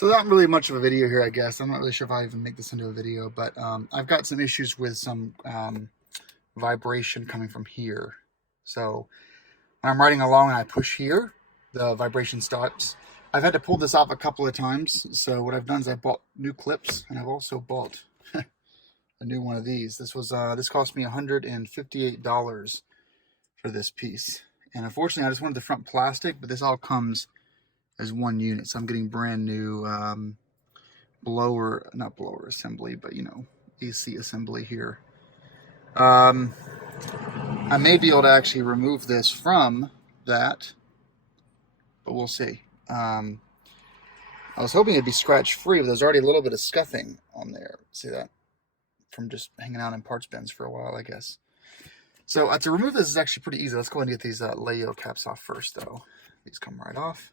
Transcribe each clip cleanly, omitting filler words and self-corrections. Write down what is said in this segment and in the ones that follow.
So not really much of a video here, I guess. I'm not really sure if I even make this into a video, but I've got some issues with some vibration coming from here. So when I'm riding along and I push here, the vibration stops. I've had to pull this off a couple of times. So what I've done is I bought new clips, and I've also bought a new one of these. This cost me $158 for this piece. And unfortunately, I just wanted the front plastic, but this all comes as one unit. So I'm getting brand new not blower assembly, but AC assembly here. I may be able to actually remove this from that, but we'll see. I was hoping it'd be scratch free, but there's already a little bit of scuffing on there. See that? From just hanging out in parts bins for a while, I guess. So to remove this is actually pretty easy. Let's go ahead and get these Layo caps off first, though. These come right off.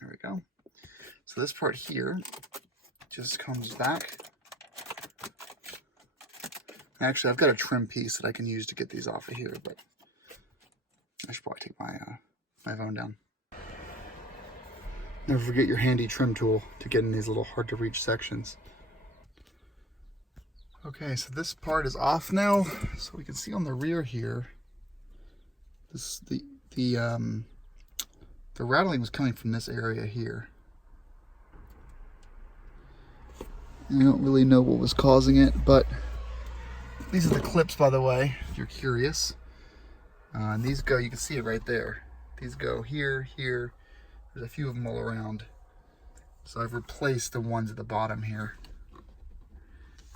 There we go. So this part here just comes back. Actually, I've got a trim piece that I can use to get these off of here, but I should probably take my phone down. Never forget your handy trim tool to get in these little hard to reach sections. Okay, so this part is off now. So we can see on the rear here, the rattling was coming from this area here. I don't really know what was causing it, but these are the clips, by the way, if you're curious. And these go, you can see it right there. These go here, here. There's a few of them all around. So I've replaced the ones at the bottom here.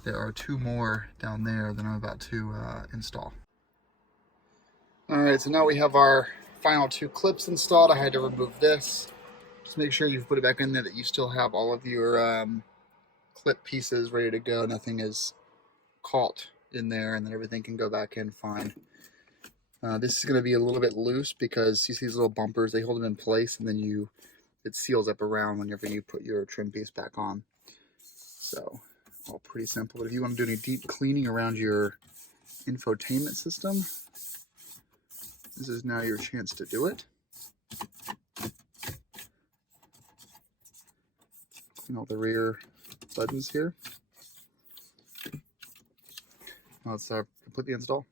There are two more down there that I'm about to install. All right, so now we have our final two clips installed. I had to remove this. Just make sure you've put it back in there, that you still have all of your clip pieces ready to go. Nothing is caught in there, and then everything can go back in fine. This is going to be a little bit loose because you see these little bumpers, they hold them in place, and then it seals up around whenever you put your trim piece back on. So all pretty simple. But if you want to do any deep cleaning around your infotainment system, this is now your chance to do it. Clean all the rear buttons here. Now let's complete the install.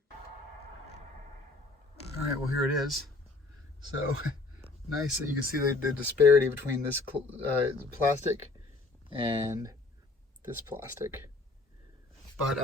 All right, well, here it is. So nice that you can see the disparity between this plastic and this plastic. But